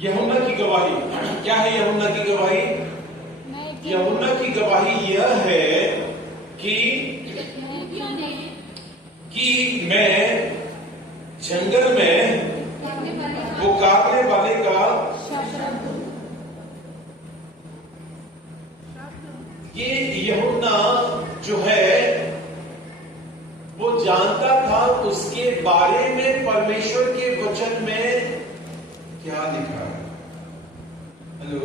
यूहन्ना की गवाही क्या है? यूहन्ना की गवाही, यूहन्ना की गवाही यह है कि मैं जंगल में वो काटने वाले का ये यूहन्ना जो है वो जानता था उसके बारे में परमेश्वर के वचन में क्या लिखा है। हेलो,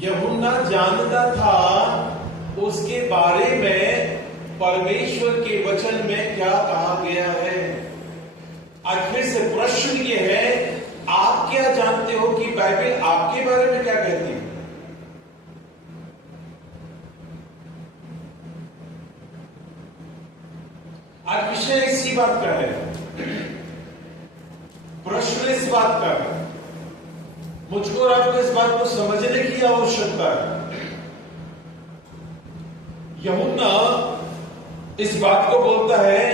यूहन्ना जानता था उसके बारे में परमेश्वर के वचन में क्या कहा गया है। आज फिर से प्रश्न ये है, आप क्या जानते हो कि बाइबल आपके बारे में क्या कहती है? आज विषय इसी बात का है, प्रश्न इस बात का है। मुझको और आपको इस बात को समझने की आवश्यकता है। यूहन्ना इस बात को बोलता है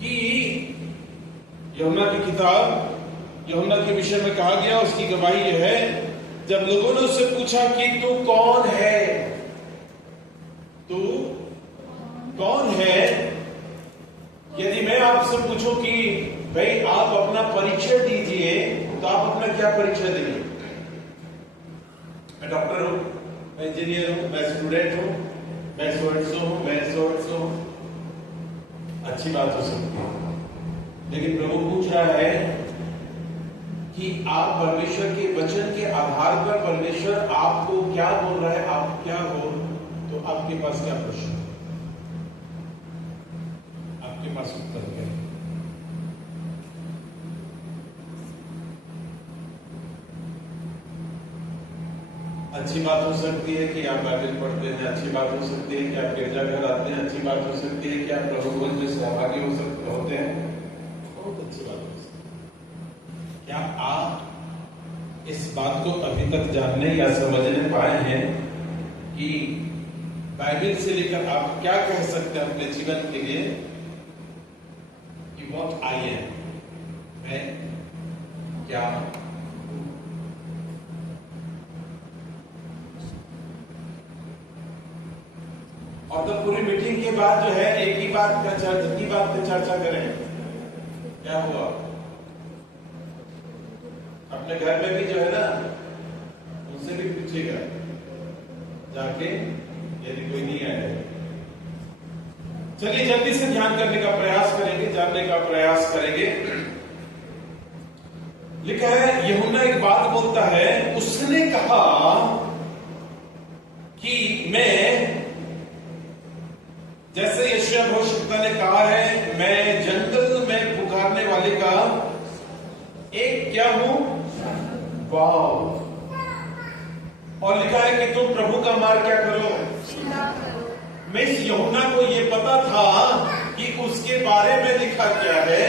कि यूहन्ना की किताब, यूहन्ना के विषय में कहा गया, उसकी गवाही यह है, जब लोगों ने उससे पूछा कि तू कौन है, तू कौन है। यदि मैं आपसे पूछूं कि भाई आप अपना परिचय दीजिए, तो आप अपना क्या परिचय देंगे? मैं डॉक्टर हूं, मैं इंजीनियर हूं, मैं स्टूडेंट हूं, मैं सो हूं, मैं सो हूं। अच्छी बात हो सकती है, लेकिन प्रभु पूछ रहा है कि आप परमेश्वर के वचन के आधार पर परमेश्वर आपको क्या बोल रहा है, आप क्या हो। तो आपके पास क्या प्रश्न, आपके पास उत्तर क्या है? अच्छी बात हो सकती है कि आप बाइबल पढ़ते हैं, अच्छी बात हो सकती है कि आप गिरजाघर आते हैं, अच्छी बात हो सकती है कि आप प्रभु भोज में सहभागी होते हैं, बहुत अच्छी बात हो सकती है। क्या आप इस बात को अभी तक जानने या समझने पाए हैं कि बाइबल से लेकर आप क्या कह सकते हैं अपने जीवन के लिए कि व्हाट आई एम, मैं क्या हूं? और तो पूरी मीटिंग के बाद जो है एक ही बात का चर्चा करें, क्या हुआ? अपने घर में भी जो है ना, उनसे भी पूछेगा जाके, यदि कोई नहीं आए। चलिए जल्दी से ध्यान करने का प्रयास करेंगे, जानने का प्रयास करेंगे। लिखा है, यूहन्ना एक बात बोलता है, उसने कहा कि मैं, जैसे यशायाह भविष्यवक्ता ने कहा है, मैं जंगल में पुकारने वाले का एक क्या हूं, वाव। और लिखा है कि तुम प्रभु का मार्ग क्या करो, मिस यूहन्ना को यह पता था कि उसके बारे में लिखा क्या है।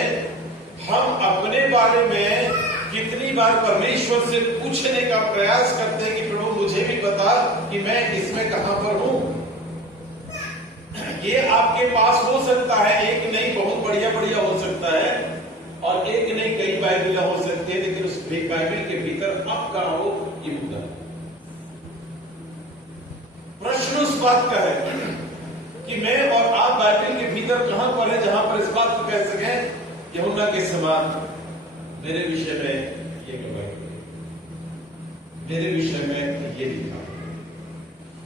हम अपने बारे में कितनी बार परमेश्वर से पूछने का प्रयास करते हैं कि प्रभु मुझे भी बता कि मैं इसमें कहां पर हूं। ये आपके पास हो सकता है, एक नहीं बहुत बढ़िया हो सकता है, और एक नहीं कई बाइबल हो सकती है, लेकिन उस बाइबल के भीतर आप कहां हो, ये मुद्दा। प्रश्न उस बात का है कि मैं और आप बाइबल के भीतर कहां पर है, जहां पर इस बात को कह सकें यूहन्ना के समान मेरे विषय में ये गवाही, मेरे विषय में ये लिखा।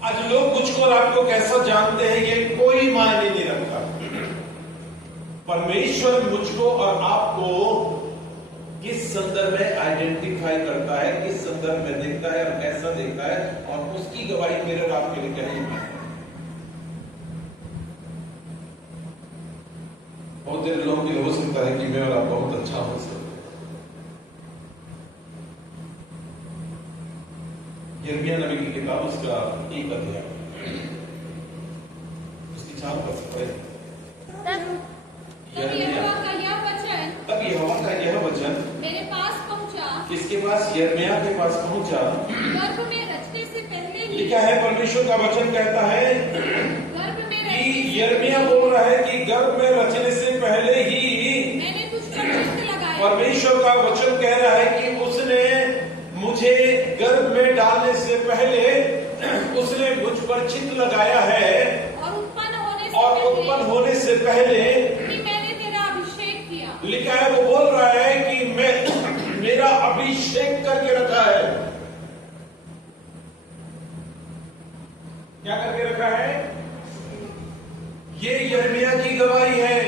आज लोग मुझको और आपको कैसा जानते हैं ये कोई मायने नहीं रखता। परमेश्वर मुझको और आपको किस संदर्भ में आइडेंटिफाई करता है, किस संदर्भ में देखता है और कैसा देखता है, और उसकी गवाही मेरे और आपके लिए कहेंगे। बहुत देर लोगों के लिए हो सकता है कि मैं और आप बहुत अच्छा हो सकता है। यिर्मयाह नबी की किताब, उसका 1 अध्याय, उसकी 4 पद है। तब यहोवा का यह वचन मेरे पास पहुंचा। किसके पास? यिर्मयाह के पास पहुंचा। गर्भ में रचने से पहले ही, ये क्या है? परमेश्वर का वचन कहता है गर्भ में कि यिर्मयाह बोल रहा है कि गर्भ में रचने से पहले ही मैंने तुझको चित्त लगाया। परमेश्वर का वचन कह रहा है पहले उसने मुझ पर चित्त लगाया है और उत्पन्न होने से पहले कि मैंने तेरा अभिषेक किया। लिखा है, वो बोल रहा है कि मैं मेरा अभिषेक करके रखा है। क्या करके रखा है? ये यिर्मयाह की गवाही है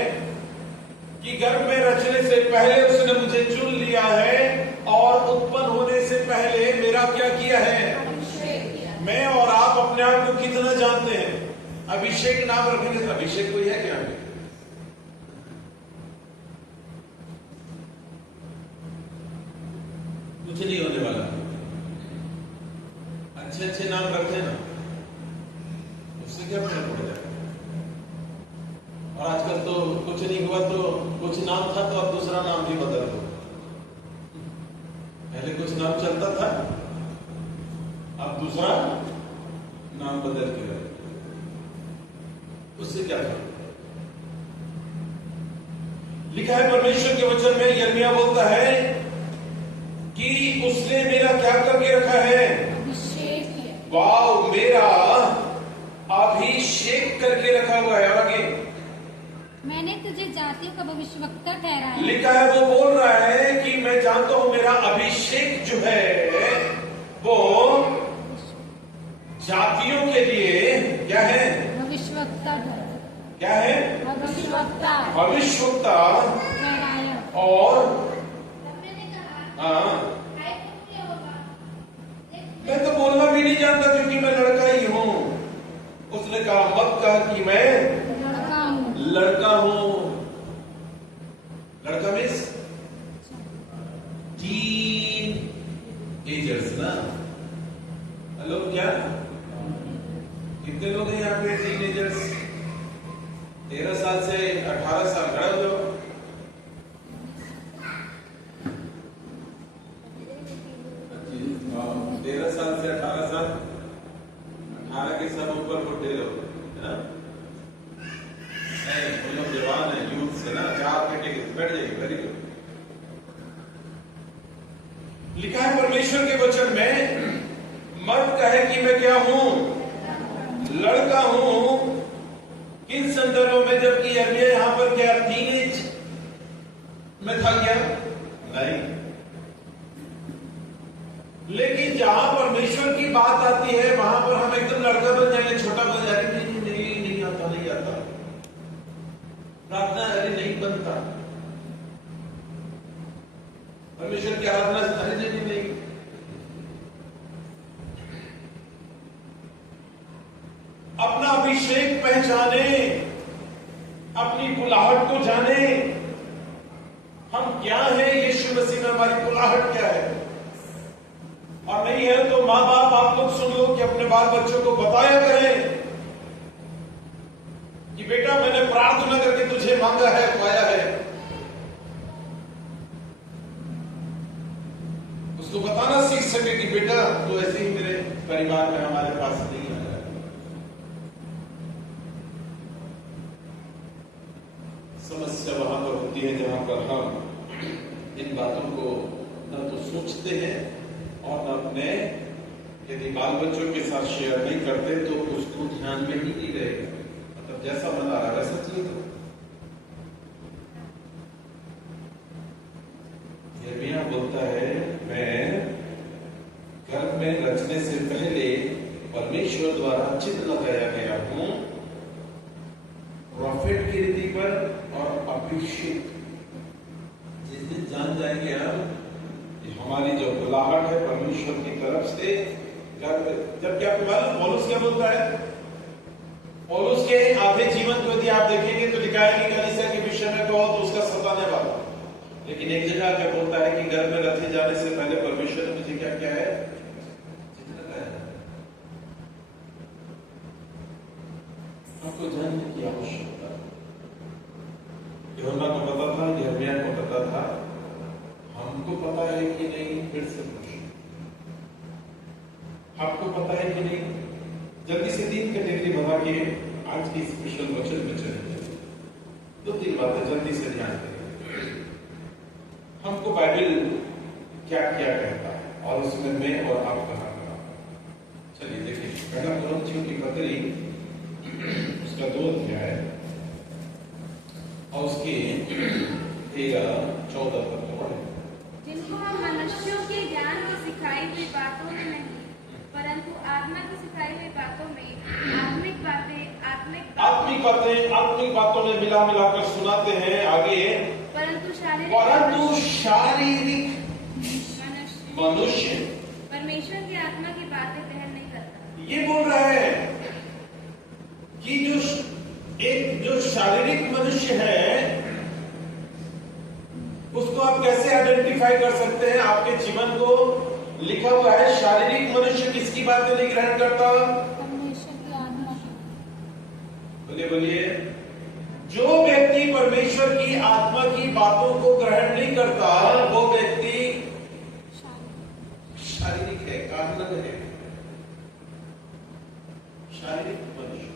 कि गर्भ में रचने से पहले उसने मुझे चुन लिया है और उत्पन्न होने से पहले मेरा क्या किया है? अभिषेक किया। मैं और आप अपने आप को कितना जानते हैं? अभिषेक नाम रखेंगे। अभिषेक कोई है क्या? कुछ नहीं होने वाला। अच्छे अच्छे नाम रखते ना, उससे क्या फर्क पड़ जाएगा। और आजकल तो कुछ नहीं हुआ तो कुछ नाम था तो अब दूसरा नाम भी बदल दो। पहले कुछ नाम चलता था, अब दूसरा नाम बदल के रहे, उससे क्या फर्क? लिखा है परमेश्वर के वचन में, यिर्मयाह बोलता है कि उसने मेरा क्या करके रखा है? अभिषेक किया। वाव, मेरा अभिषेक करके रखा हुआ है। आगे मैंने तुझे जातियों का भविष्यवक्ता ठहराया। लिखा है, वो बोल रहा है कि मैं जानता हूं मेरा अभिषेक जो है वो जातियों के लिए क्या है? भविष्यवक्ता ठहराया। क्या है? भविष्यवक्ता भविष्यवक्ता। ठहराया। और हाँ, मैं तो बोलना भी नहीं जानता क्योंकि मैं लड़का ही हूं। उसने कहा मत कहा कि मैं लड़का हूं। लड़का मीन्स टीन एजर्स ना। हेलो, क्या कितने लोग हैं यहाँ पे टीन एजर्स? 13 साल से 18 साल खड़ा हो जाओ। 13 साल से 18 साल, 18 के सब ऊपर बुढ़े लोग हम लोग जवान है, यूथ से ना, 4 कैटेगरी बैठ जाइए। Very good. लिखा है परमेश्वर के वचन में, मत कहे कि मैं क्या हूं? लड़का हूं। किन संदर्भों में? जबकि यिर्मयाह यहां पर क्या टीनेज में था क्या? नहीं। लेकिन जहां परमेश्वर की बात आती है वहां पर हम एकदम लड़का बन जाएंगे, छोटा बन जाएंगे। नहीं आता, नहीं आता। प्रार्थना अरे नहीं बनता। परमेश्वर की आराधना से अरे नहीं। अपना अभिषेक पहचाने, अपनी बुलाहट को जाने। हम क्या हैं? यीशु मसीह में हमारी बुलाहट क्या है? और नहीं है तो माँ बाप आप लोग सुन लो कि अपने बाल बच्चों को बताया करें कि बेटा मैंने प्रार्थना करके तुझे मांगा है, पाया है। उसको बताना सीख सके कि बेटा तो ऐसे ही मेरे परिवार में हमारे पास नहीं आया। समस्या वहां पर होती है जहां पर हम इन बातों को न तो सोचते हैं और न अपने, यदि बाल बच्चों के साथ शेयर नहीं करते तो उसको ध्यान में ही नहीं रहेगा। मतलब जैसा मन आ रहा है वैसा चीज। यिर्मयाह बोलता है, मैं गर्भ में रचने से पहले परमेश्वर द्वारा चित्त लगाया गया हूं प्रॉफिट की रीति पर और अभिषेक। जिस दिन जान जाएंगे हम हमारी जो बुलाहट है परमेश्वर की तरफ से, जबकि आपके मालूम पौलुस क्या बोलता है? पौलुस के आधे जीवन को यदि आप देखेंगे तो लिखा है कि कलीसिया के विषय में कहो तो उसका सताने वाला। लेकिन एक जगह क्या बोलता है कि गर्भ में रखे जाने से पहले परमेश्वर ने मुझे क्या किया है? आपको जानने की आवश्यकता। यूहन्ना को पता था, यिर्मयाह को पता था, हमको पता है कि नहीं? फिर से पूछो, आपको पता है कि नहीं? जल्दी से 3 कैटेगरी बना के आज की स्पेशल वचन में चलेंगे। 2-3 बातें जल्दी से ध्यान देंगे। हमको बाइबल क्या क्या कहता है और उसमें मैं और आप कहां कहां। पहला कुरिन्थियों की पत्री उसका 2 अध्याय और उसके 13-14 तक पढ़े। जिनको हम मनुष्यों के ज्ञान की सिखाई हुई बातों में नहीं, परंतु आत्मा की सिखाई हुई बातों में आत्मिक बातों में मिला मिलाकर सुनाते हैं। आगे परंतु शारीरिक मनुष्य परमेश्वर की आत्मा की बातें ग्रहण नहीं करता। ये बोल रहा है कि जो शारीरिक मनुष्य है उसको आप कैसे आइडेंटिफाई कर सकते हैं? आपके जीवन को लिखा हुआ है शारीरिक मनुष्य किसकी बातें नहीं ग्रहण करता? परमेश्वर की आत्मा की। बोलिए जो व्यक्ति परमेश्वर की आत्मा की बातों को ग्रहण नहीं करता वो व्यक्ति शारीरिक है, कार्नल है, शारीरिक मनुष्य।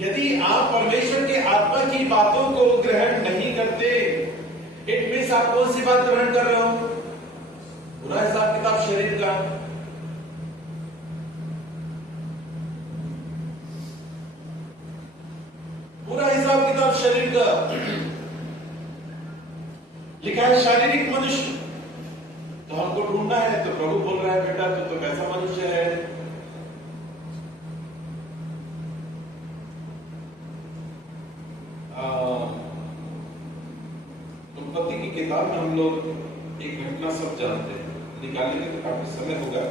यदि आप परमेश्वर के आत्मा की बातों को ग्रहण नहीं करते, इट मीन्स आप कौन सी बात ग्रहण कर रहे हो? पूरा हिसाब किताब शरीर का। पूरा हिसाब किताब शरीर का लिखा है शारीरिक मनुष्य। तो हमको ढूंढना है, तो प्रभु बोल रहा है बेटा तो कैसा मनुष्य है? उत्पत्ति की किताब में हम लोग एक घटना सब जानते हैं, निकालने के तो काफी समय होगा,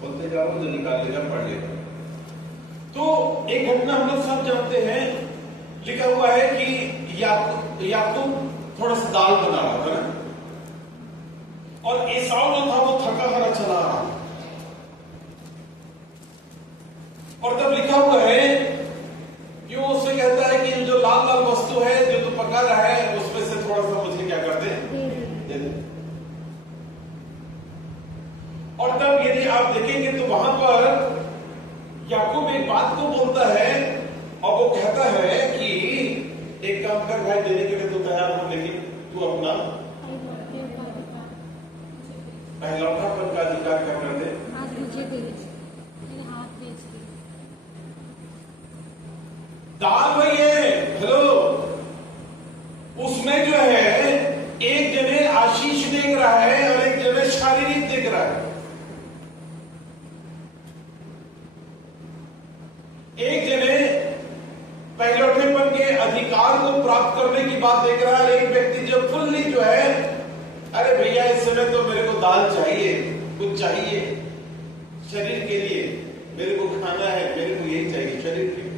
बोलते जा रहा हूं जो निकाल लेगा पढ़ लेगा। तो एक घटना हम लोग सब जानते हैं, लिखा हुआ है कि याकूब थोड़ा सा दाल बना रहा था ना, और एसाव जो था वो थका हारा चला रहा था, और तब लिखा हुआ है कि वो उससे कहता है कि जो लाल लाल वस्तु है जो तू पका रहा है उसमें से थोड़ा सा मुझे क्या कर दे, दे दे। और तब यदि आप देखेंगे तो वहां पर याकूब एक बात को बोलता है और वो कहता है कि एक काम कर भाई, देने के लिए तो तैयार हो, लेकिन तू अपना पहलौठापन का अधिकार क्या कर दे, आज मुझे दे दे, मेरे हाथ बेच दे। दाल वही है, हेलो, उसमें जो है एक जने आशीष देख रहा है और एक जने शारीरिक देख रहा है। एक जने पहलौठेपन के अधिकार को प्राप्त करने की बात देख रहा है, एक व्यक्ति जो फुल्ली जो है, अरे भैया इस समय तो मेरे को दाल चाहिए, कुछ चाहिए शरीर के लिए, मेरे को खाना है, मेरे को यही चाहिए शरीर के लिए।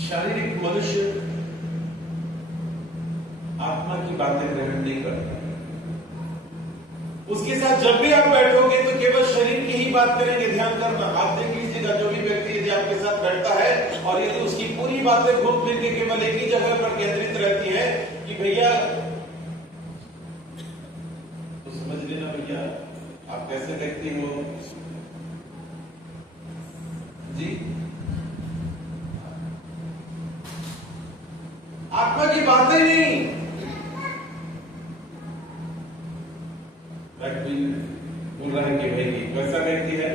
शारीरिक मनुष्य आत्मा की बातें ग्रहण नहीं करता। उसके साथ जब भी आप बैठोगे तो केवल शरीर की ही बात करेंगे। ध्यान करना, आप देख लीजिएगा जो भी व्यक्ति यदि आपके साथ बैठता है और यदि उसकी पूरी बातें घूम फिर के केवल एक ही जगह पर केंद्रित रहती है कि भैया, तो समझ लेना भैया आप कैसे व्यक्ति हो जी। आत्मा की बातें नहीं, बोल रहा है कि भाई कैसा व्यक्ति है,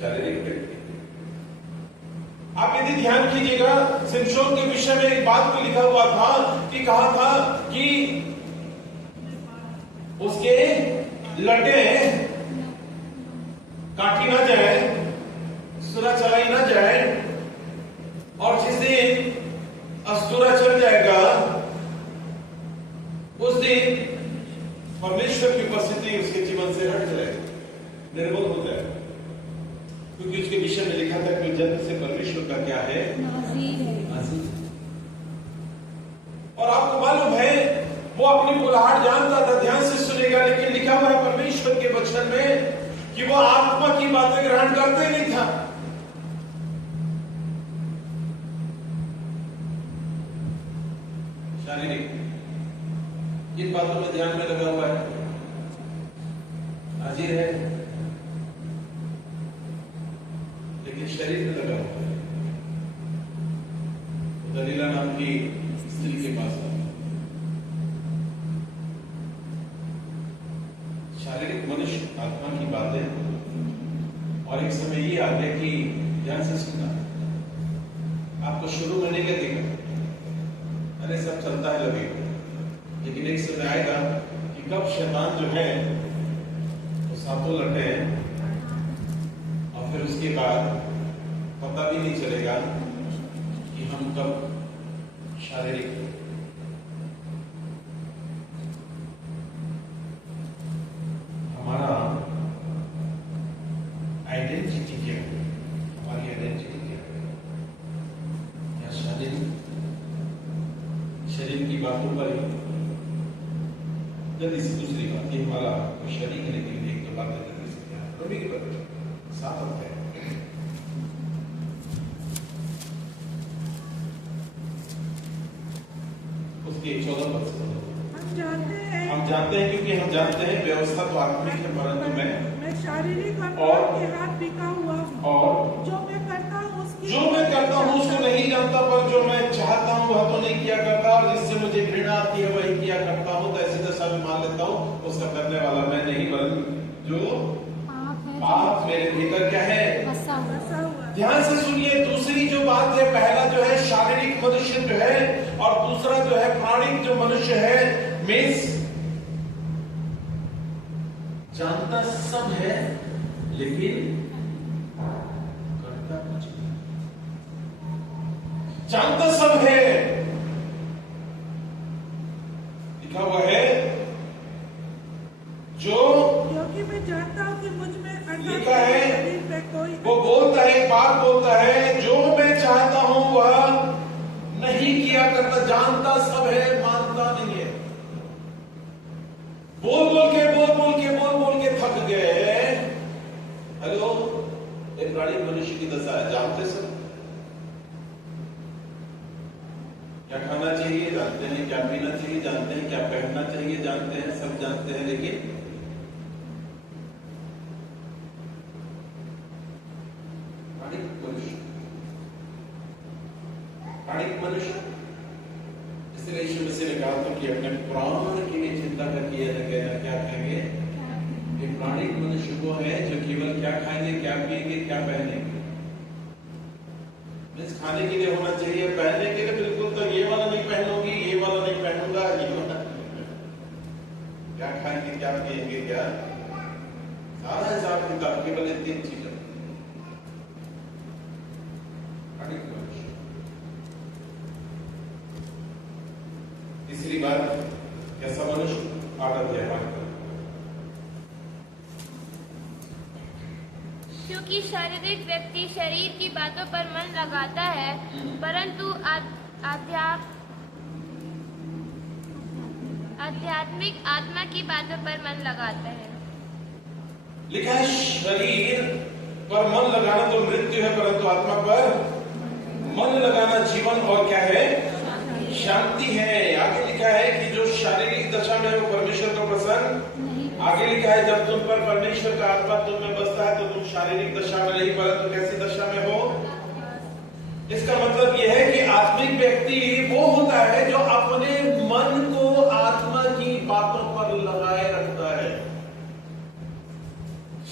शारीरिक व्यक्ति। आप यदि ध्यान कीजिएगा, सिमशोन के विषय में एक बात को लिखा हुआ था कि कहा था कि उसके लटे काटी ना जाए, सुरा चलाई ना जाए, और जिस दिन अस्तूरा चल जाएगा उस दिन परमेश्वर की उपस्थिति उसके जीवन से हट जाएगी, निर्मल हो जाएगा, क्योंकि उसके विषय में लिखा था कि जन्म से परमेश्वर का क्या है, नाज़ीर। और आपको मालूम है वो अपनी बुलाहट जानता था, ध्यान से सुनेगा, लेकिन लिखा हुआ है परमेश्वर के वचन में कि वो आत्मा की बातें ग्रहण करते नहीं था। शारीरिक इन बातों में ध्यान में लगा हुआ है, हाजिर है, लेकिन शरीर में लगा हुआ है। दलीला नाम की स्त्री के पास आगे की ध्यान से सुनना। आपको शुरू में नहीं लगेगा, अरे सब चलता है लगेगा, लेकिन एक समय आएगा कि कब शैतान जो है वो सातों लटे हैं, और फिर उसके बाद पता भी नहीं चलेगा कि हम कब शारीरिक हमारा आइडेंटिटी क्या है, हमारी आइडेंटिटी क्या है, क्या शरीर की बातों पर ही। जल्दी से दूसरी बात, ये हमारा शरीर के लिए एक दो बातें जल्दी से क्या कभी की बात साफ होता है। उसकी 14 पद से हम जानते हैं क्योंकि हम जानते हैं व्यवस्था तो आत्मिक है, परंतु मैं शारीरिक और के हाथ बिका हुआ हूँ, और जो मैं करता हूँ उसको नहीं जानता, पर जो मैं चाहता हूँ वह तो नहीं किया करता, और जिससे मुझे घृणा आती है वही किया करता हूँ। तो ऐसी दशा में मान लेता हूँ उसका करने वाला मैं नहीं, परंतु जो पाप मेरे भीतर क्या है बसा हुआ। बसा हुआ। ध्यान से सुनिए। दूसरी जो बात है, पहला जो है शारीरिक मनुष्य जो है, और दूसरा जो है प्राणिक जो मनुष्य है, मीन्स जानता सब है लेकिन करता कुछ नहीं। जानता सब है, लिखा हुआ है जो, क्योंकि मैं जानता हूँ कि मुझ में लिखा है, शरीर पे कोई वो बोलता है, एक बात बोलता है, जो मैं चाहता हूं वह नहीं किया करता। जानता सब है, मानता नहीं है। बोल बोल के थक गए। हेलो, एक प्राणी मनुष्य की दशा है, जानते सब, क्या खाना चाहिए जानते हैं, क्या पीना चाहिए जानते हैं, क्या पहनना चाहिए जानते हैं, सब जानते हैं, लेकिन प्राणिक मनुष्य। इसलिए यीशु मसीह ने कहा था कि अपने प्राण के लिए चिंता करके क्या कहेंगे, कि प्राणिक मनुष्य वो है जो केवल क्या खाएंगे, क्या पिएंगे, क्या पहनेंगे। मीन्स खाने के लिए होना चाहिए, पहनने के लिए बिल्कुल तो ये वाला नहीं पहनूंगी, ये वाला नहीं पहनूंगा, ये वाला क्या खाएंगे, क्या पिएंगे, क्या सारा हिसाब किताब केवल इन 3 चीजों। तीसरी बात, कैसा मनुष्य, 8 अध्याय पाठ करो। क्योंकि शारीरिक व्यक्ति शरीर की बातों पर मन लगाता है, परंतु आध्यात्मिक आत्मा की बातों पर मन लगाता है। लिखा है शरीर पर मन लगाना तो मृत्यु है, परंतु आत्मा पर मन लगाना जीवन और क्या है, शांति है। आगे लिखा है कि जो शारीरिक दशा में वो परमेश्वर को प्रसन्न, आगे लिखा है जब तुम पर परमेश्वर का आत्मा तुम में बसता है तो तुम शारीरिक दशा में नहीं, परंतु कैसी दशा में हो। इसका मतलब यह है कि आत्मिक व्यक्ति वो होता है जो अपने मन को आत्मा की बातों पर लगाए रखता है।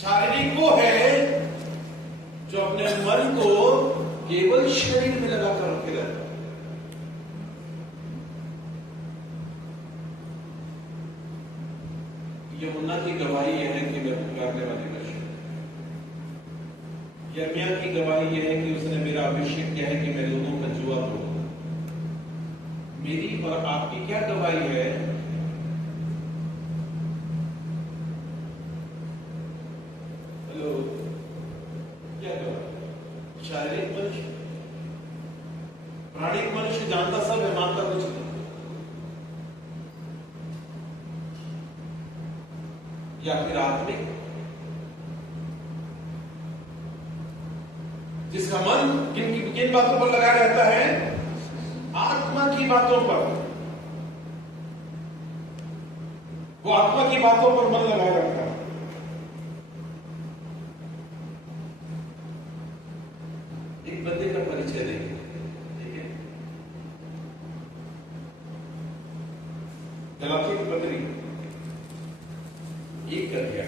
शारीरिक वो है जो अपने मन को केवल शरीर में लगाकर रखे रहता है। यूहन्ना की गवाही यह है कि मैं पुकारने वाले का शब्द, यर्मिया की गवाही यह है कि उसने मेरा अभिषेक किया है कि मैं लोगों का जुआ तोड़ूं। मेरी और आपकी क्या गवाही है? हेलो, क्या गवाही? शारीरिक मनुष्य, प्राणिक मनुष्य जानता सब है, मानता कुछ नहीं। या फिर आत्मिक, जिसका मन किन बातों पर लगा रहता है? आत्मा की बातों पर। वो आत्मा की बातों पर मन लगाए रखता है। एक बंदे का परिचय देंगे, ठीक है? गलातियों की पत्री 1 अध्याय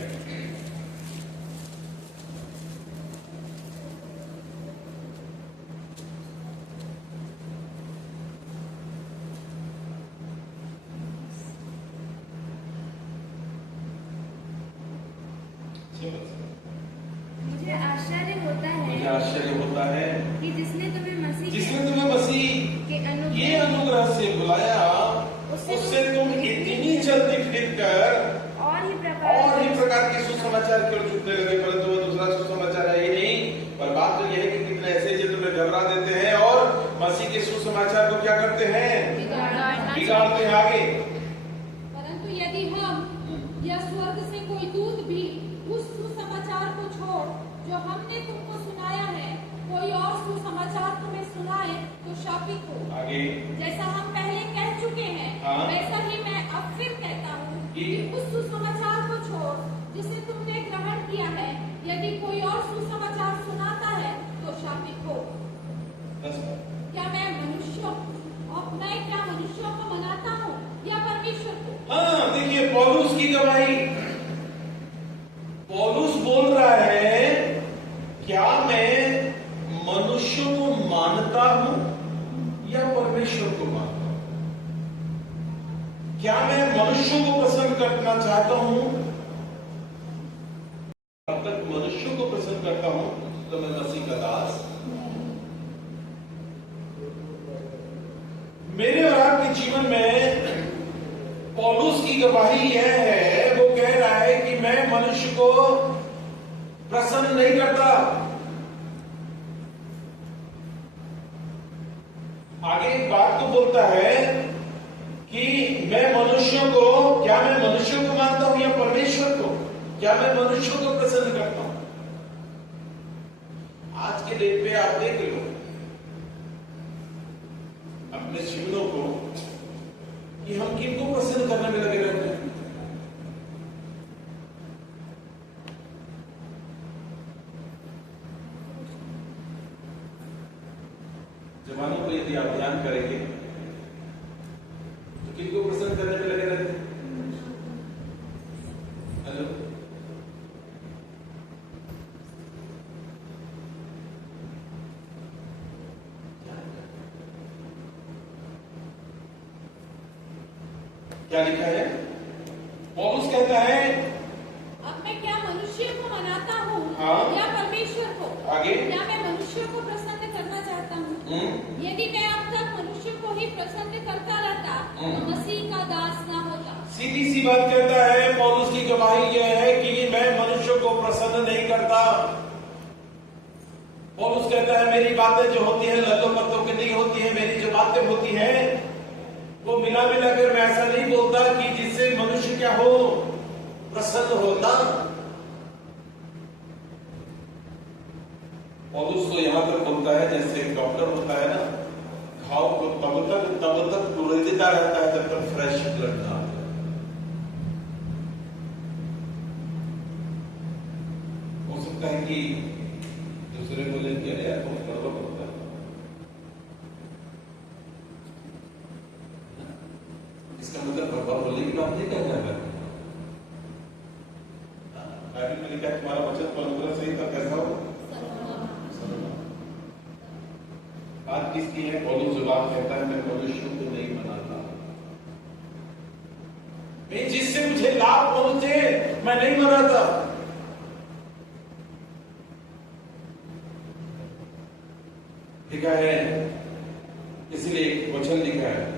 मुझे आश्चर्य होता मुझे है आश्चर्य होता है कि जिसने तुम्हें मसीह के ये अनुग्रह से बुलाया, उससे तुम इतनी जल्दी फिर कर और ही प्रकार के सुसमाचार क्यों छूटने लगे। परंतु वो दूसरा सुसमाचार है ही नहीं, पर बात तो यह है कि कितने ऐसे जो तुम्हें घबरा देते हैं और मसीह के सुसमाचार को क्या करते हैं, बिगाड़ते हैं आगे। परंतु यदि हम या स्वर्ग से कोई दूत भी उस सुसमाचार को छोड़ जो हमने तुमको सुनाया है, कोई और सुसमाचार तुम्हें सुनाए तो शापित हो। आगे जैसा हम पहले कह चुके हैं, हाँ। वैसा ही मैं अब फिर कहता हूँ कि उस सुसमाचार को छोड़ जिसे तुमने ग्रहण किया है, यदि कोई और सुसमाचार सुनाता है तो शापित हो। क्या मैं मनुष्यों को मनाता हूँ या परमेश्वर को? हाँ, देखिए पौलुस की गवाही, पौलुस बोल रहा है, क्या मैं मनुष्यों को मानता हूं या परमेश्वर को मानता हूं? क्या मैं मनुष्यों को पसंद करना चाहता हूं? अब तक मनुष्यों को पसंद करता हूं तो मैं मसीह का दास। मेरे और आपके जीवन में पौलुस की गवाही यह है, वो कह रहा है कि मैं मनुष्य को प्रसन्न नहीं करता। आगे एक बात तो बोलता है कि मैं मनुष्यों को, क्या मैं मनुष्यों को मानता हूं या परमेश्वर को? क्या मैं मनुष्यों को प्रसन्न करता हूं? आज के डेट पे आप देख लो अपने जीवनों को कि हम किनको पसंद करने में लगे रहते हैं। जवानों को यदि आप ध्यान करेंगे तो किनको पसंद करने में लगे रहते हैं? हेलो, क्या लिखा है? पौलुस कहता है, अब मैं क्या मनुष्य को मनाता हूँ हाँ। या परमेश्वर को? आगे क्या मैं मनुष्य को प्रसन्न करना चाहता हूँ? यदि मैं अब तक मनुष्य को ही प्रसन्न करता रहता तो मसीह का दास ना होता। सीधी सी बात कहता है, पौलुस की गवाही यह है कि मैं मनुष्य को प्रसन्न नहीं करता। पौलुस कहता है, मेरी बातें जो होती हैं लल्लो पत्तों की नहीं होती हैं, मेरी जो बातें होती हैं वो मिला कर मैं ऐसा नहीं बोलता कि जिससे मनुष्य क्या हो, प्रसन्न होता। पौलुस तो यहां तक बोलता है जैसे एक डॉक्टर होता है ना, घाव को तब तक तोड़ता रहता है जब तक फ्रेश ब्लड ना आए। हो सकता है कि दूसरे को लेके अरे बहुत गड़बड़ होता है, इसका मतलब प्रभाव बोलने की बात नहीं करना है। बाइबल में लिखा है तुम्हारा वचन परमेश्वर से ही तो कैसा हो। बात किसकी है? पौलुस जवाब कहता है, मैं मनुष्यों को नहीं मनाता, मैं जिससे मुझे लाभ पहुंचे मैं नहीं मनाता। लिखा है, इसलिए एक वचन लिखा है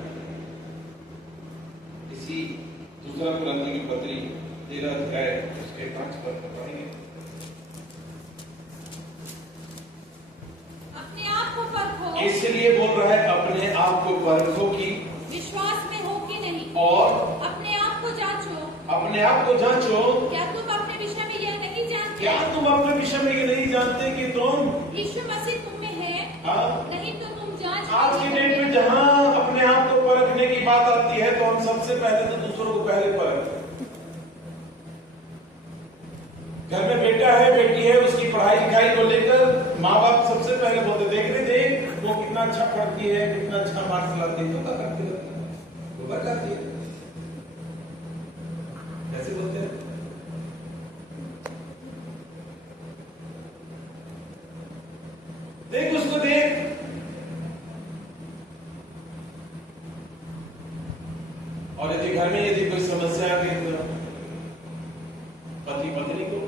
इसी दूसरा कुरिन्थियों की पत्री 13 अध्याय उसके 5 पद पढ़ेंगे। अपने आप को परखो, इसलिए बोल रहा है अपने आप को परखो कि विश्वास में हो कि नहीं, और अपने आप को जांचो, अपने आप को जांचो। क्या तुम अपने विषय में यह नहीं जानते? क्या तुम अपने विषय में ये नहीं जानते कि तुम यीशु मसीह तुम में है? हाँ? नहीं तो तुम जांच। आज की डेट में जहां अपने आप को परखने की बात आती है तो हम सबसे पहले तो दूसरों को पहले परखते हैं। घर में बेटा है, बेटी है, उसकी पढ़ाई लिखाई को लेकर माँ बाप सबसे पहले बोलते देख वो कितना अच्छा पढ़ती है, कितना अच्छा मार्क्स लाती है, तो करती है, वो बताती है, कैसे बोलते हैं? देख उसको देख। और यदि घर में यदि कोई समस्या आ गई तो पति पत्नी को,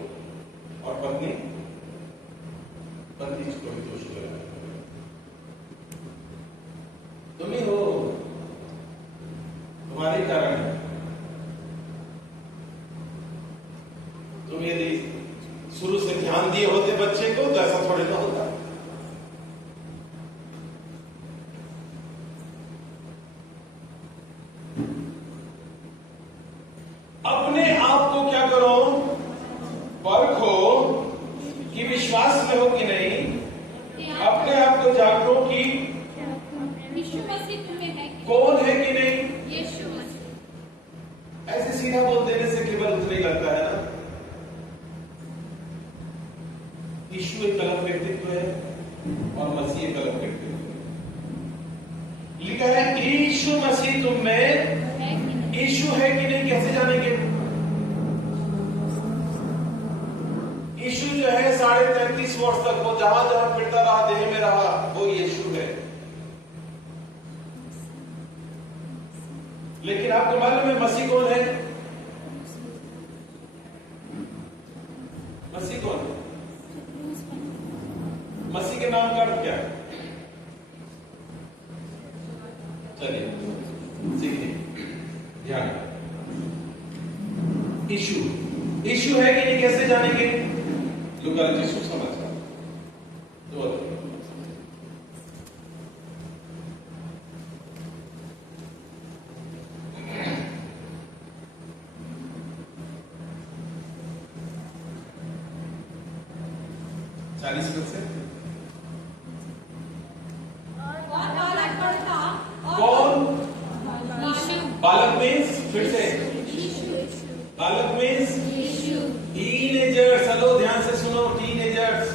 जन्म दिए होते बच्चे को तो ऐसा थोड़े ना होता। अपने आप को क्या करो, परखो कि विश्वास में हो कि नहीं, अपने आप को जानो कि यीशु मसीह तुम्हें है कि कौन है कि नहीं। यीशु मसीह। ऐसे सीधा बोल देने से केवल उतना ही लगता है ना। यीशु एक अलग व्यक्तित्व है और मसीह एक अलग व्यक्तित्व है। लिखा है यीशु मसीह तुम में है कि नहीं? यीशु है कि नहीं कैसे जानेंगे? यीशु जो है 33.5 वर्ष तक वो जहां जहां फिरता रहा, देह में रहा, वो यीशु है। लेकिन आपको मालूम है मसीह कौन है? मसीह कौन है? मसीह के नाम का अर्थ क्या है? चलिए सीखिए, ध्यान। यीशु यीशु है कि नहीं कैसे जानेंगे? लूका रचित सुसमाचार 2 अध्याय। से और बालक बढ़ता और कौन? यीशु। बालक मीन्स, फिर से, बालक मीन्स टीनेजर्स। हेलो ध्यान से सुनो, टीनेजर्स।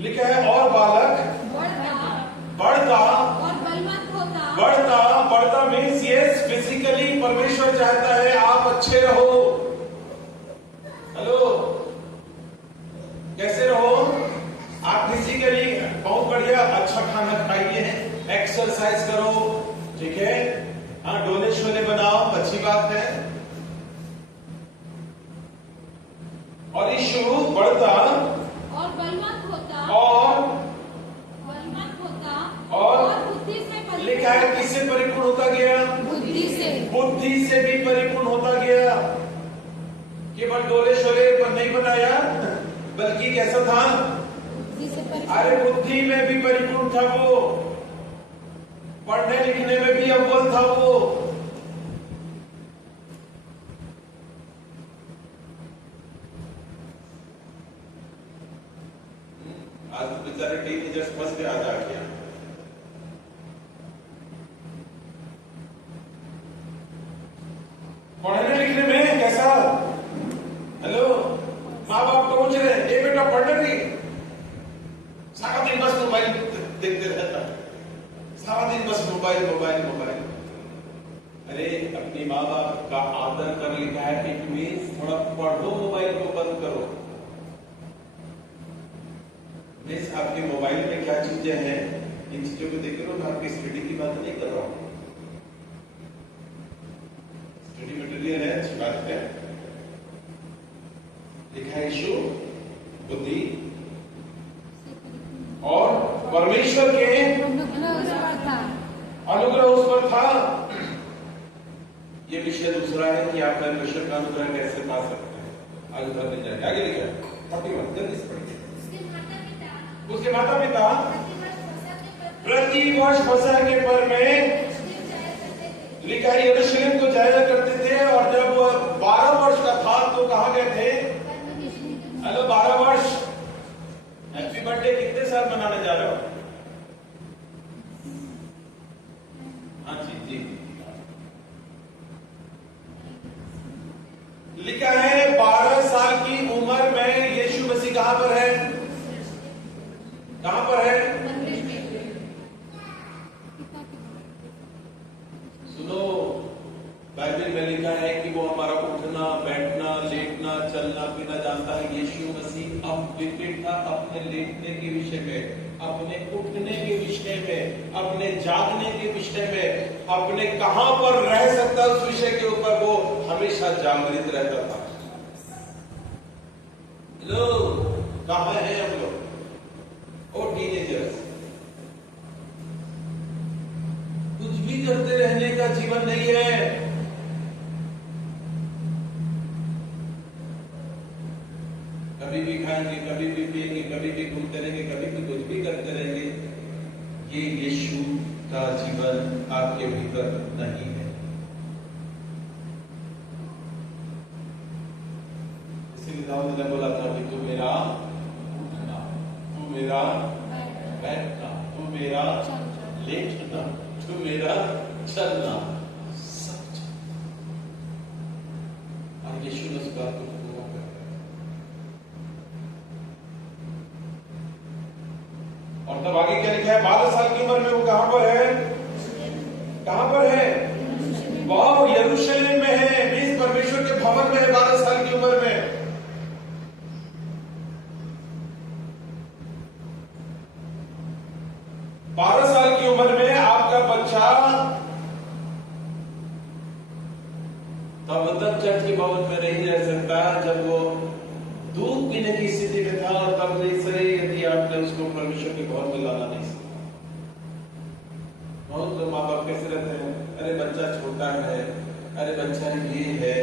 लिखा है और बालक बढ़ता और बलवंत होता। बढ़ता मीन्स यस, फिजिकली परमेश्वर चाहता है आप अच्छे रहो। हेलो, कैसे रहो आप? फिजिकली बहुत बढ़िया, अच्छा खाना खाइए, एक्सरसाइज करो, ठीक है, हाँ, डोले शोले बनाओ, अच्छी बात है। और यीशु बढ़ता और बलवंत होता और बुद्धि से लिखा है किससे परिपूर्ण होता गया? बुद्धि से भी परिपूर्ण होता गया। केवल डोले शोले पर नहीं बनाया, बल्कि कैसा था? अरे बुद्धि में भी परिपूर्ण था वो, पढ़ने लिखने में भी अव्वल था वो। आज तो बेचारे टीनेजर्स फंस के आ गया। पढ़ने लिखने में कैसा? हेलो, माँ बाप तो पूछ रहे हैं, ये बेटा पढ़ने नहीं, सारा दिन बस मोबाइल देखते रहता है, सारा दिन बस मोबाइल मोबाइल मोबाइल। अरे अपनी माँ बाप का आदर कर, लिखा है इट मीन्स थोड़ा पढ़ो, मोबाइल को बंद करो। मीन्स आपके मोबाइल में क्या चीजें हैं, इन चीजों को देख लो। मैं आपकी स्टडी की बात नहीं कर रहा हूं, स्टडी मटेरियल है, अच्छी बात है। लिखा है यीशु बुद्धि और परमेश्वर के अनुग्रह उस पर था। यह विषय दूसरा है कि आप परमेश्वर का अनुग्रह कैसे पा सकते हैं। आगे बढ़ते जाएंगे, आगे लिखा है 41, जल्दी से पढ़िए। उसके माता पिता प्रति वर्ष फसह के पर्व में, लिखा है, यरूशलेम को जाया करते थे। और जब वो 12 वर्ष का था तो कहां गए थे? हेलो, 12 वर्ष। हैप्पी बर्थडे कितने साल मनाने जा रहे हो? हाँ जी जी। लिखा है 12 साल की उम्र में यीशु मसीह कहां पर है? कहां पर है? सुनो, बाइबल में लिखा है कि वो हमारा उठना बैठना लेटना चलना फिरना जानता है। यीशु मसीह अपडेटेड था अपने लेटने के विषय में, अपने उठने के विषय में, अपने जागने के विषय में, अपने कहां पर रह सकता उस विषय के ऊपर वो हमेशा जागृत रहता था। लोग कहां हैं हम लोग? और टीनेजर्स, कुछ भी करते रहने का जीवन नहीं है। खाएंगे, कभी भी पिएंगे, कभी भी घूमते रहेंगे, कभी भी कुछ भी करते रहेंगे, ये यीशु का जीवन आपके भीतर नहीं है। इसीलिए दाऊद ने बोला था कि तू मेरा उठना, तू मेरा बैठना, तू मेरा लेटना, तू मेरा चलना, सब। और यीशु ने उस बात को पूरा कर दिया। और तब आगे क्या लिखा है? 12 साल की उम्र में वो कहां पर है? कहां पर है? वो यरूशलेम में है, मीन्स परमेश्वर के भवन में है 12 साल की उम्र में। बारह साल की उम्र में आपका बच्चा तब चर्च के भवन में नहीं रह सकता जब वो दूध पीने की स्थिति में था, और तब यदि आपने उसको परमेश्वर के भवन में लाना नहीं सकता। बहुत लोग माँ बाप कैसे रहते हैं, अरे बच्चा छोटा है, अरे बच्चा ये है,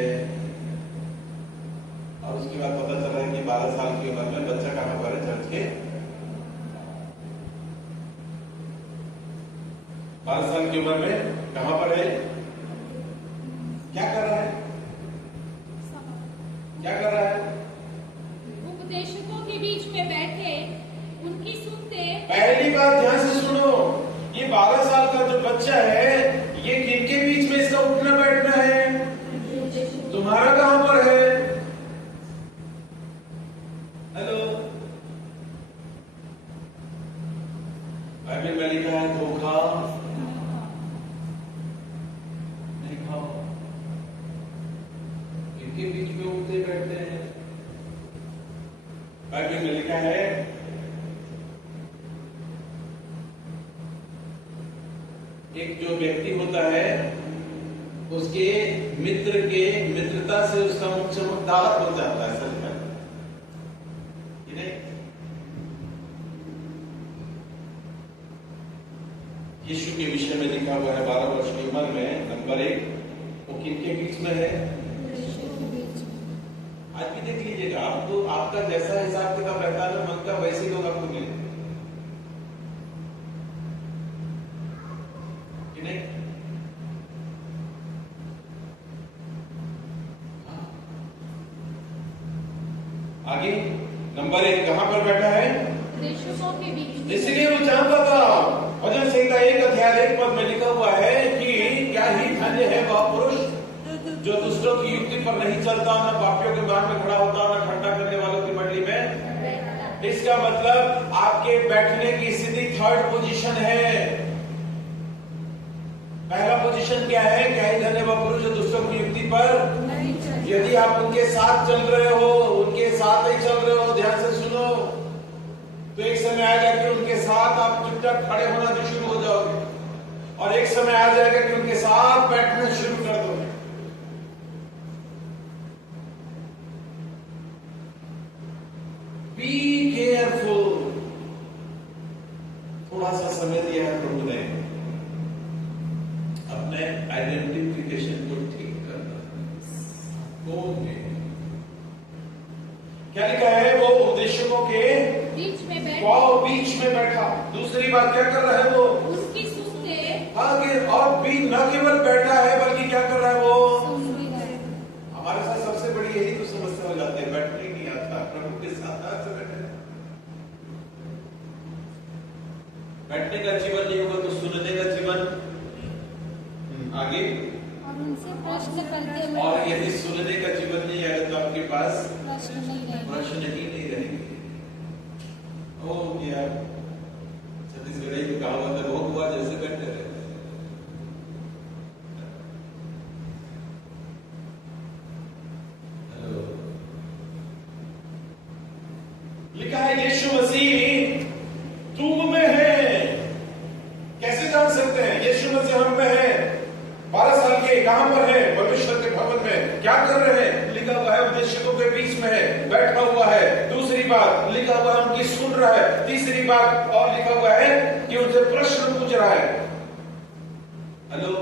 और उसके बाद पता चला है कि 12 साल की उम्र में बच्चा कहां पर है? चर्च के 12 साल की उम्र में कहां पर है? क्या कर रहा है? क्या कर रहा है? उपदेशकों के बीच में बैठे उनकी सुनते। पहली बात ध्यान से सुनो, ये 12 साल का जो बच्चा है, ये किनके बीच में इसका उठना बैठना है? तुम्हारा कहां पर है? हेलो, बाइबल में लिखा है धोखा नहीं खाओ। इनके बीच में उठते बैठते हैं। बाइबल में लिखा है एक जो व्यक्ति होता है, उसके मित्र के मित्रता से उसका मुख चमकदार हो जाता है। सच में नहीं? यीशु के विषय में लिखा हुआ है 12 वर्ष की उम्र में, नंबर 1, वो किनके बीच में है? आज भी देख लीजिएगा, आपको आपका जैसा हिसाब किताब रहता है ना मन का, वैसे लोग आपको मिले कि नहीं? आगे नंबर 1 कहां पर बैठा है? उपदेशकों के बीच। इसलिए वो जानता था, भजन संहिता 1 अध्याय 1 पद में लिखा हुआ है कि क्या ही धन्य है वह पुरुष जो दुष्टों की युक्ति पर नहीं चलता, ना पापियों के मार्ग में खड़ा होता, ना ठंडा करने वालों की मंडली में। इसका मतलब आपके बैठने की स्थिति 3rd पोजीशन है। पहला पोजीशन क्या है? क्या ही धन्य वह पुरुष जो दुष्टों की युक्ति पर, यदि आप उनके साथ चल रहे हो, उनके साथ ही चल रहे हो, ध्यान से सुनो, तो एक समय आ जाएगा कि उनके साथ आप चुपचाप खड़े होना भी शुरू हो जाओगे, और एक समय आ जाएगा कि उनके साथ बैठना शुरू कर दोगे। Be careful. थोड़ा सा समय दिया है प्रभु ने अपने आइडेंटिफिकेशन को ठीक करना। कौन है? क्या लिखा है? वो उपदेशकों के बीच में बैठा। वो बीच में बैठा। दूसरी बात क्या कर रहा है वो? उसकी सुनते। आगे, और भी न केवल बैठा है बल्कि क्या कर रहा है वो? हमारे साथ सबसे बड़ी यही तो समस्या हो जाती है, बैठने नहीं आता। प्रभु के साथ बैठने का जीवन नहीं होगा तो सुनने का जीवन। आगे, और उनसे प्रश्न करते हुए, और यदि सुनने का जीवन नहीं आएगा तो आपके पास प्रश्न ही नहीं रहेंगे। ओ यार, छत्तीसगढ़ी की कहावत है, बहुत हुआ जैसे बैठे रहे। हेलो, लिखा है यीशु मसीह तुम में है। कैसे जान सकते हैं? यीशु मसीह हम में है। 12 साल के, कहां पर है? परमेश्वर के भवन में। क्या कर रहे हैं? लिखा हुआ है उपदेशकों के बीच में है, बैठा हुआ है। दूसरी बात लिखा हुआ है उनकी सुन रहा है। तीसरी बात और लिखा हुआ है कि उनसे प्रश्न पूछ रहा है। हेलो,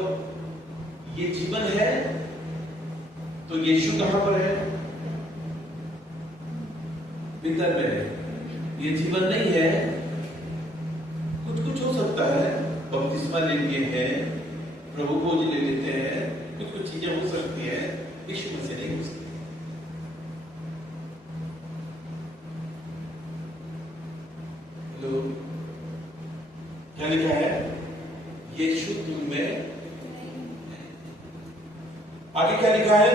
ये जीवन है तो यीशु कहां पर है? भीतर में है। ये जीवन नहीं है। कुछ कुछ हो सकता है, बपतिस्मा ले लिए हैं, प्रभु को ले लेते हैं, कुछ कुछ चीजें हो सकती है, यीशु मसीह नहीं हो सकती। हेलो, क्या लिखा है? यीशु तुम में। आगे क्या लिखा है?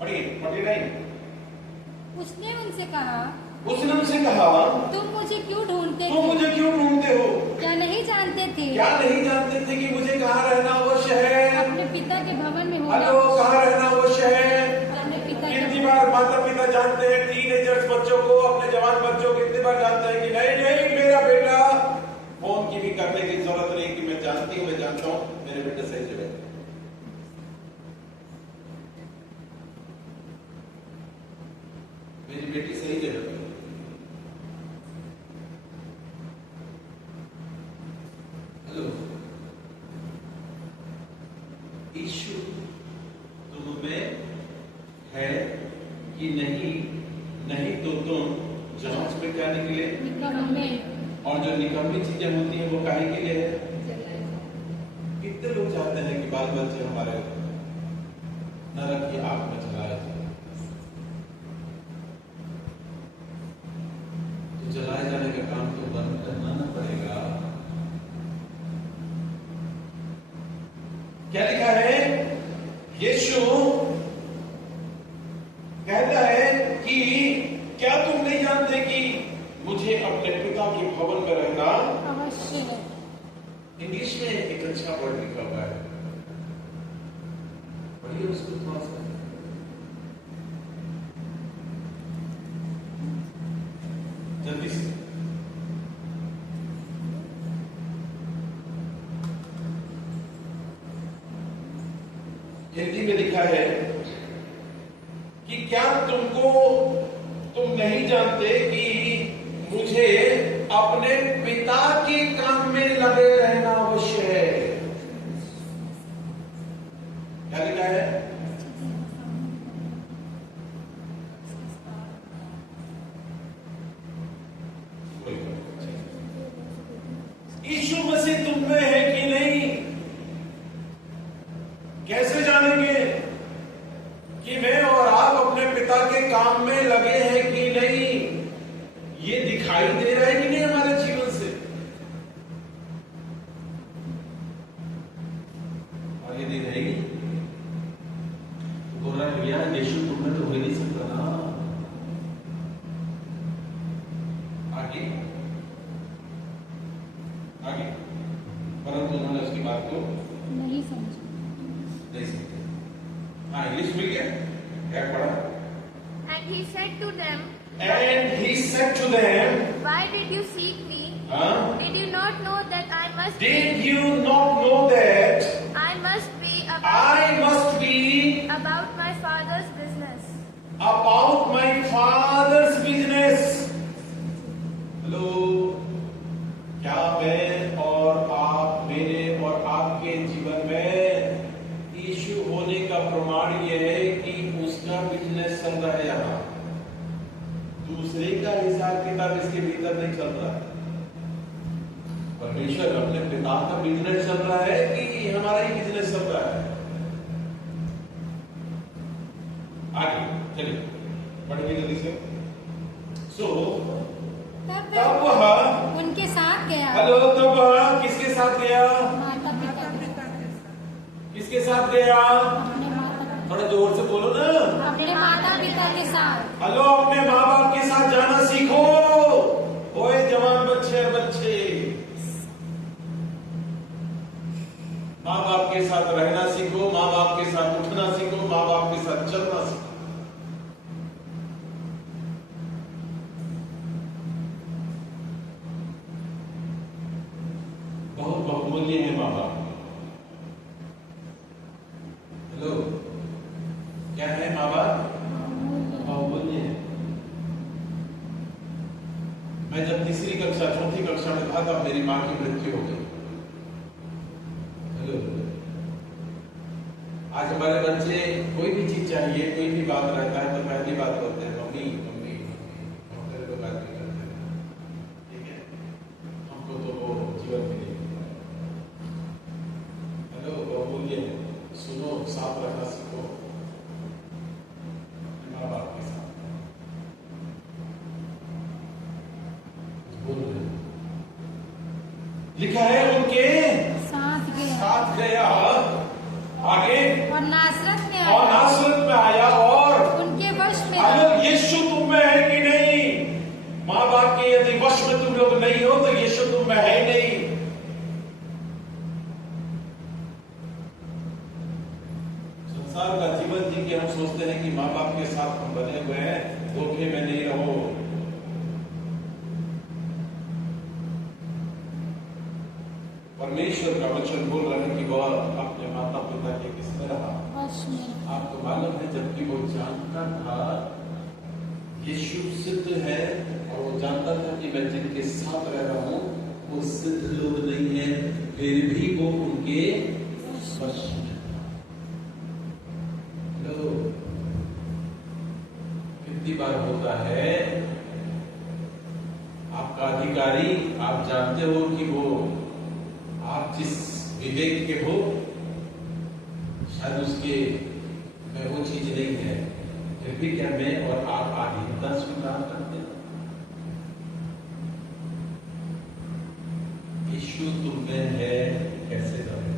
पढ़िए, 49। उसने उनसे कहा, तुम मुझे क्यों ढूंढते तुम मुझे क्यों ढूंढते हो? क्या नहीं जानते थे कि मुझे कहाँ रहना अवश्य है? अपने पिता के भवन में होना। हेलो, कहाँ रहना अवश्य है? अपने पिता के कितनी बार माता पिता जानते हैं टीनेजर्स बच्चों को, अपने जवान बच्चों को कितनी बार जानते हैं कि नहीं मेरा बेटा, फोन की भी करने की जरूरत नहीं कि मैं जानती हूँ, मैं जानता हूँ मेरे बेटे सही जगह। मेरी बेटी सही जगह पर। हेलो, यीशु तुम में है कि नहीं? नहीं तो तुम जांच में क्या निकले? निकम्मे। और जो निकम्मी चीजें होती हैं वो काहे के लिए है? कितने लोग चाहते हैं कि बाल बच्चे हमारे नरक की आग में चलाए जाए, तो जलाए जाने का काम तो बंद करना ना पड़ेगा। क्या लिखा है? यीशु कहता है कि क्या तुम नहीं जानते कि मुझे अपने पिता के भवन में रहना अवश्य है। इंग्लिश में एक अच्छा वर्ड लिखा हुआ है, पढ़िए उसको थोड़ा सा। जल्दी से। हिंदी में लिखा है कि क्या तुम नहीं जानते कि मुझे अपने पिता के काम में लगे रहना अवश्य है? क्या लिखा है? यीशु मसीह तुम में है कि नहीं? कैसे जानेंगे कि मैं और आप अपने पिता के काम में लगे हैं कि नहीं? ये दिखाई दे रहा है कि नहीं हमारे जीवन से? आगे दे रही बोल रहा है, भैया यीशु तुम में तो हो ही नहीं सकता ना। आगे आगे, परंतु उन्होंने उसकी बात को नहीं समझा। नहीं समझा। हाँ, इंग्लिश में क्या पढ़ा? And he said to them, Why did you seek me? Did you not know that I must be about my father's business? About my father's business. Hello, क्या मैं और आप, मेरे और आपके जीवन में यीशु होने का प्रमाण यह है कि उसका बिजनेस चल रहा है? यहाँ दूसरे का हिसाब किताब इसके भीतर नहीं चल रहा है। परमेश्वर अपने पिता का बिजनेस चल रहा है कि हमारा ही बिजनेस चल रहा है? आगे चलिए पढ़िए जल्दी से। तब वह उनके साथ गया। हेलो, तब वह किसके साथ गया? माता पिता किसके साथ गया? अपने माता थोड़ा जोर से बोलो ना। अपने माता पिता के साथ। हेलो, अपने माँ बाप के साथ जाना सीखो। ओए जवान बच्चे और बच्चे, माँ बाप के साथ रहना सीखो, माँ बाप के साथ उठना सीखो, माँ बाप के साथ चलना सीखो। बहुत बहुमूल्य है माँ बाप। हेलो, क्या है माँ बाप? बहुमूल्य है। मैं जब तीसरी कक्षा चौथी कक्षा में था तब मेरी माँ की मृत्यु हो गई। हेलो, आज हमारे बच्चे कोई भी चीज चाहिए, कोई भी बात रहता है तो पहली बात बोलते हैं मम्मी मम्मी बहुत सारे लोग आज भी करते हैं, ठीक है, हमको तो वो जीवन में नहीं मिला। हेलो बहुमूल्य, सुनो, साथ रहना सीखो माँ बाप के साथ। बोल रहे लिखा है उनके साथ गया साथ गया, आगे और नासरत में और आया, नासरत में आया और उनके वश में अगर यीशु तुम में है कि नहीं? माँ बाप के यदि वश में तुम लोग नहीं हो तो यीशु तुम में है ही नहीं। संसार का जीवन जी के हम सोचते हैं कि माँ बाप के साथ हम बने हुए हैं, धोखे में नहीं रहो। परमेश्वर का वचन बोल रहे हैं कि वह अपने माता पिता के किसमें रहा? वश में। आपको मालूम है, जबकि वो जानता था यीशु सिद्ध है और वो जानता था कि मैं जिनके साथ रह रहा हूं वो सिद्ध लोग नहीं है, फिर भी वो उनके वश में। लो, कितनी बार होता है आपका अधिकारी, आप जानते हो कि वो आप जिस विवेक के हो शायद उसके में वो चीज नहीं है, फिर भी क्या मैं और आप आधीनता स्वीकार करते हैं? यीशु तुम में है, कैसे रहे?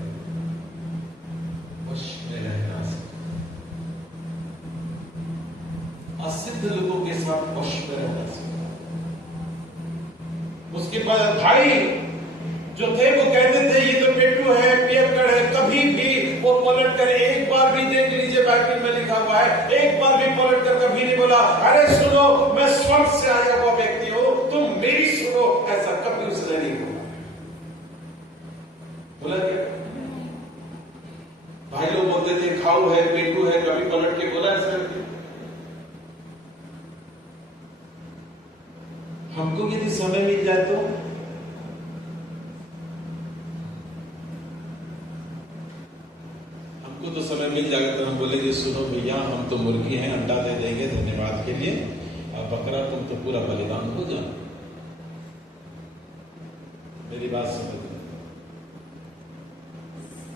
वश में रहना सीखो। असिद्ध लोगों के साथ वश में रहना सीखो। उसके बाद भाई जो थे वो कहते थे ये तो पेटू है, पियक्कड़ है, कभी भी वो पलट कर एक बार भी देख लीजिए, बाइबल में लिखा हुआ है, एक बार भी पलट कर कभी नहीं बोला अरे सुनो मैं स्वर्ग से आया हुआ व्यक्ति हूं, तुम मेरी सुनो, ऐसा कभी उसने नहीं बोला। बोला क्या? भाई लोग बोलते थे खाऊ है, पेटू है, कभी पलट के बोला ऐसा? हमको यदि समय मिल जाए तो तो समय मिल जाएगा तो हम बोलेंगे सुनो भैया हम तो मुर्गी हैं, अंडा दे देंगे धन्यवाद के लिए, और बकरा तुम तो पूरा बलिदान हो जाओ। मेरी बात समझ